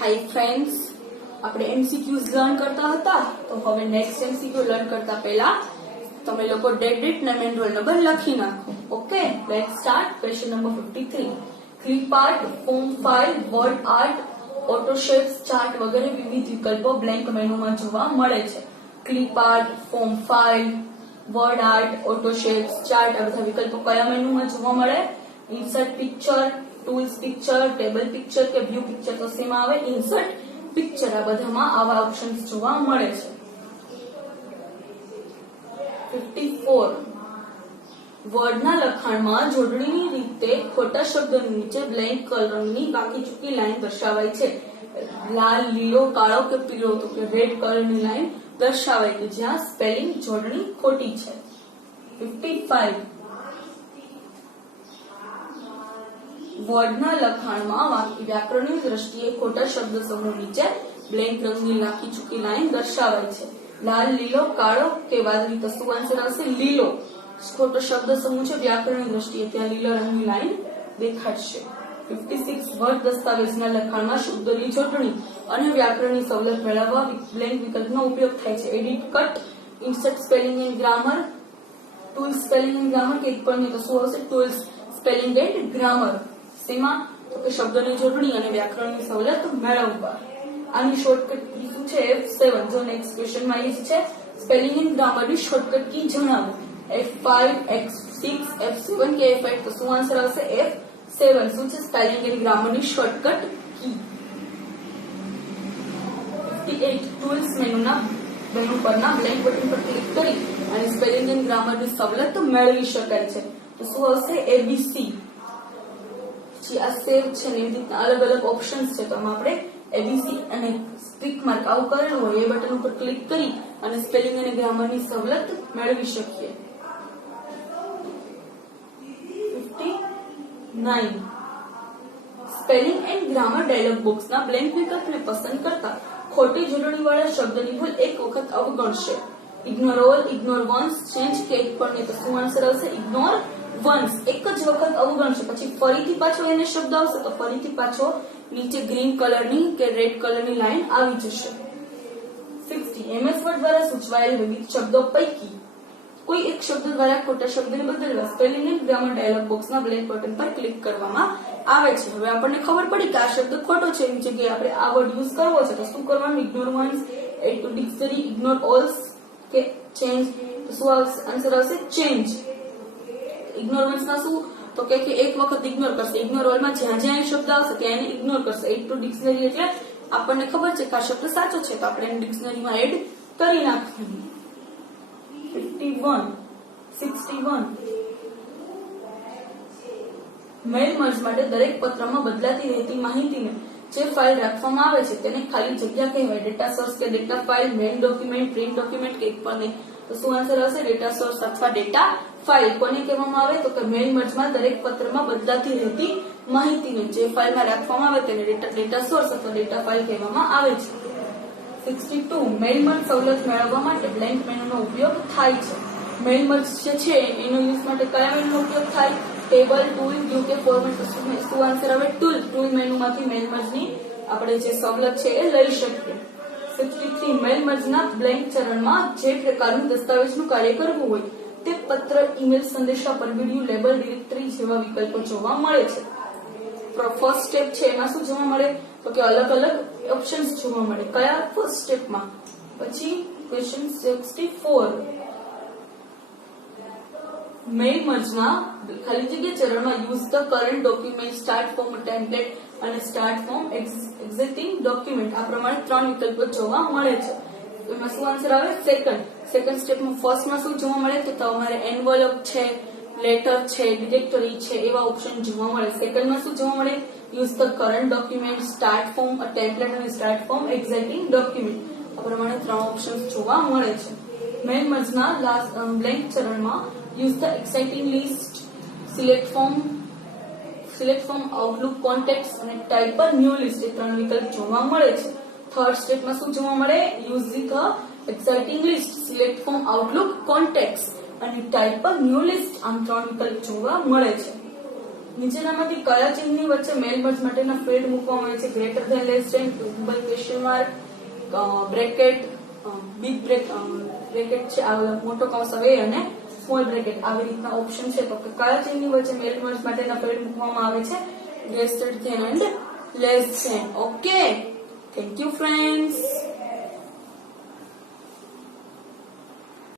Hi friends, આપણે MCQs learn કરતા હતા તો હવે નેક્સ્ટ એમસીક્યુ લર્ન કરતા પહેલા તમે લોકો ડેટ ને મેન્યુઅલ નંબર લખી નાખો. Okay, let's start. Question number 53. Clip art, form file, word art, auto shapes, chart વગેરે વિવિધ વિકલ્પો બ્લેન્ક મેનુમાં જોવા મળે છે. Clip art, form file, word art, auto shapes, chart આ બધા વિકલ્પો કયા મેનુમાં જોવા મળે? Insert picture, tools picture, table picture કે વ્યૂ પિક્ચર તો શેમાં આવે? Insert picture. આ બધામાં આવા ઓપ્શન્સ જોવા મળે છે. 54. વર્ડના લખાણમાં જોડણીની રીતે ખોટા શબ્દની નીચે બ્લેન્ક કલરની બાકી ચૂકી લાઈન દર્શાવાય છે. લાલ, લીલો, કાળો કે પીળો તો કે રેડ કલરની લાઈન દર્શાવાય કે જ્યાં સ્પેલિંગ જોડણી ખોટી છે. 55. વર્ડના લખાણમાં વ્યાકરણની દ્રષ્ટિએ ખોટા શબ્દ સમૂહ નીચે બ્લેન્ક રંગની લાખી ચૂકી લાઈન દર્શાવાય છે. લાલ, લીલો, કાળો કે વાદળી તો શું આન્સર આવશે? લીલો. ખોટો શબ્દ સમૂહ છે વ્યાકરણની દ્રષ્ટિએ, ત્યાં લીલા રંગની લાઈન દેખાડશે. 56. વર્ડ દસ્તાવેજના લખાણમાં શબ્દોની જોડણી અને વ્યાકરણની સવલત મેળવવા બ્લેન્ક વિકલ્પનો ઉપયોગ થાય છે. Edit, cut, insert spelling and grammar, tools spelling and grammar કે એક પણ તો શું આવશે? Tools spelling and grammar. શેમાં? તો કે શબ્દોની જોડણી અને વ્યાકરણની સવલત મેળવવા. આની શોર્ટકટ કી શું છે? F7. જો નેક્સ્ટ ક્વેશ્ચન માં એ છે સ્પેલિંગ એન્ડ ગ્રામરની શોર્ટકટ કી જણાવો. F5, F6, F7 કે F8 તો શું આન્સર આવશે? F7. શું છે સ્પેલિંગ એન્ડ ગ્રામરની શોર્ટકટ કી? 58. ટૂલ્સ મેનુ પરના બ્લેન્ક બટન પર ક્લિક કરી અને સ્પેલિંગ એન્ડ ગ્રામરની સવલત મેળવી શકાય છે. તો શું આવશે? ABC. આ સેવ છે ને એવી રીતના અલગ અલગ ઓપ્શન્સ છે, તો આમાં આપણે એબીસી અને સ્ટ્રીક માર્ક આવું કરેલું હોય એ બટન ઉપર ક્લિક કરી અને સ્પેલિંગ અને ગ્રામરની સવલત મેળવી શકીએ. 59. સ્પેલિંગ એન્ડ ગ્રામર ડાયલોગ બોક્સના બ્લેન્ક વિકલ્પને પસંદ કરતા ખોટી જોડણીવાળા શબ્દની ભૂલ એક વખત અવગણશે. Ignore all, ignore once, change કે એક પણ નહીં તો શું આન્સર આવશે? Ignore once. એક જ વખત અવગણશે, પછી ફરીથી પાછો એને શબ્દ આવશે તો ફરીથી પાછો નીચે ગ્રીન કલરની કે રેડ કલરની લાઈન આવી જશે. 60. MS વર્ડ દ્વારા સૂચવાયેલ વિવિધ શબ્દો પૈકી કોઈ એક શબ્દ દ્વારા ખોટા શબ્દને બદલવા સ્પેલિંગ એન્ડ ગ્રામર ડાયલોગ બોક્સના બ્લેક બટન પર ક્લિક કરવામાં આવે છે. હવે આપણને ખબર પડી કે આ શબ્દ ખોટો છે, એની જગ્યાએ આપણે આ વર્ડ યુઝ કરવો છે તો શું કરવાનું? Ignore once, add to dictionary, ignore all કે ચેન્જ તો શું આન્સર આવશે? ચેન્જ. ઇગ્નોર વન્સ માં શું તો કે એક વખત ઇગ્નોર કરશે. ઇગ્નોર ઓલ માં જ્યાં જ્યાં શબ્દ આવશે ત્યાં એને ઇગ્નોર કરશે. એડ ટુ ડિક્શનરી એટલે આપણને ખબર છે કે આ શબ્દ સાચો છે તો આપણે એને ડિક્શનરીમાં એડ કરી નાખવાનું. 61. મેલ મર્જ માટે દરેક પત્રમાં બદલાતી રહેતી માહિતીને જે ફાઇલ રાખવામાં આવે છે તેને ખાલી જગ્યા કહેવાય. ડેટા સોર્સ કે data file, main document, print document કે એક પણ નહીં તો શું આન્સર આવશે? ડેટા સોર્સ અથવા ડેટા ફાઇલ. કોને કહેવામાં આવે તો કે મેલ મર્જમાં દરેક પત્રમાં બદલાતી રહેતી માહિતીને જે ફાઇલમાં રાખવામાં આવે તેને ડેટા સોર્સ અથવા ડેટા ફાઇલ કહેવામાં આવે છે. 62. મેલ મર્જ સવલત મેળવવા માટે બ્લેન્ક મેનુનો ઉપયોગ થાય છે. મેલ મર્જ જે છે એનો યુઝ માટે કયા મેનુનો ઉપયોગ થાય? ટેબલ, ટૂલ, વ્યૂ કે ફોર્મેટ તો શું આન્સર આવે? ટૂલ મેનુમાંથી મેલ મર્જની આપણે જે સવલત છે એ લઈ શકીએ. 63. મેલ મર્જના બ્લેન્ક ચરણમાં જે પ્રકારનું દસ્તાવેજનું કાર્ય કરવું હોય તે પત્ર, ઈમેલ, સંદેશા પર, વિડિયો, લેબલ, ડિરેક્ટરી જેવા વિકલ્પો જોવા મળે છે. ફર્સ્ટ સ્ટેપ છે એમાં શું જોવા મળે તો કે અલગ અલગ ઓપ્શન્સ જોવા મળે. કયા? ફર્સ્ટ સ્ટેપમાં. પછી ક્વેશ્ચન 64. મેલ મર્જના ખાલી જગ્યા ચરણમાં use the current document, start from template અને સ્ટાર્ટ ફ્રોમ એક્ઝિસ્ટિંગ ડોક્યુમેન્ટ આ પ્રમાણે 3 વિકલ્પો જોવા મળે છે. એમાં શું આન્સર આવે? સેકન્ડ સ્ટેપમાં. ફર્સ્ટમાં શું જોવા મળે તો તમારે એન્વલપ છે, લેટર છે, ડિરેક્ટરી છે એવા ઓપ્શન જોવા મળે. સેકન્ડમાં શું જોવા મળે? Use the current document, start from a template અને સ્ટાર્ટ ફ્રોમ એક્ઝિસ્ટિંગ ડોક્યુમેન્ટ આ પ્રમાણે 3 ઓપ્શન્સ જોવા મળે છે. મેલ મર્જના બ્લેન્ક ચરણમાં use the exciting list, select from Outlook contacts અને ટાઈપ અ ન્યૂ લિસ્ટ એ 3 વિકલ્પ જોવા મળે છે. થર્ડ સ્ટેપમાં શું જોવા મળે? Use the exciting list, select from Outlook contacts અને ટાઈપ અ ન્યૂ લિસ્ટ આમ 3 વિકલ્પ જોવા મળે છે. નીચેનામાંથી કયા ચિહ્નની વચ્ચે મેલ મર્જ માટેના ફિલ્ડ મૂકવામાં આવે છે? Greater than, less than, double question mark, bracket, big bracket છે, આ મોટો કૌંસ આવે અને સ્મોલ બ્રેકેટ, આવી રીતના ઓપ્શન છે. તો કયા ચિહ્નની વચ્ચે મેલ મર્જ માટેના ફિલ્ડ મૂકવામાં આવે છે? Greater than and less than. Okay, thank you friends.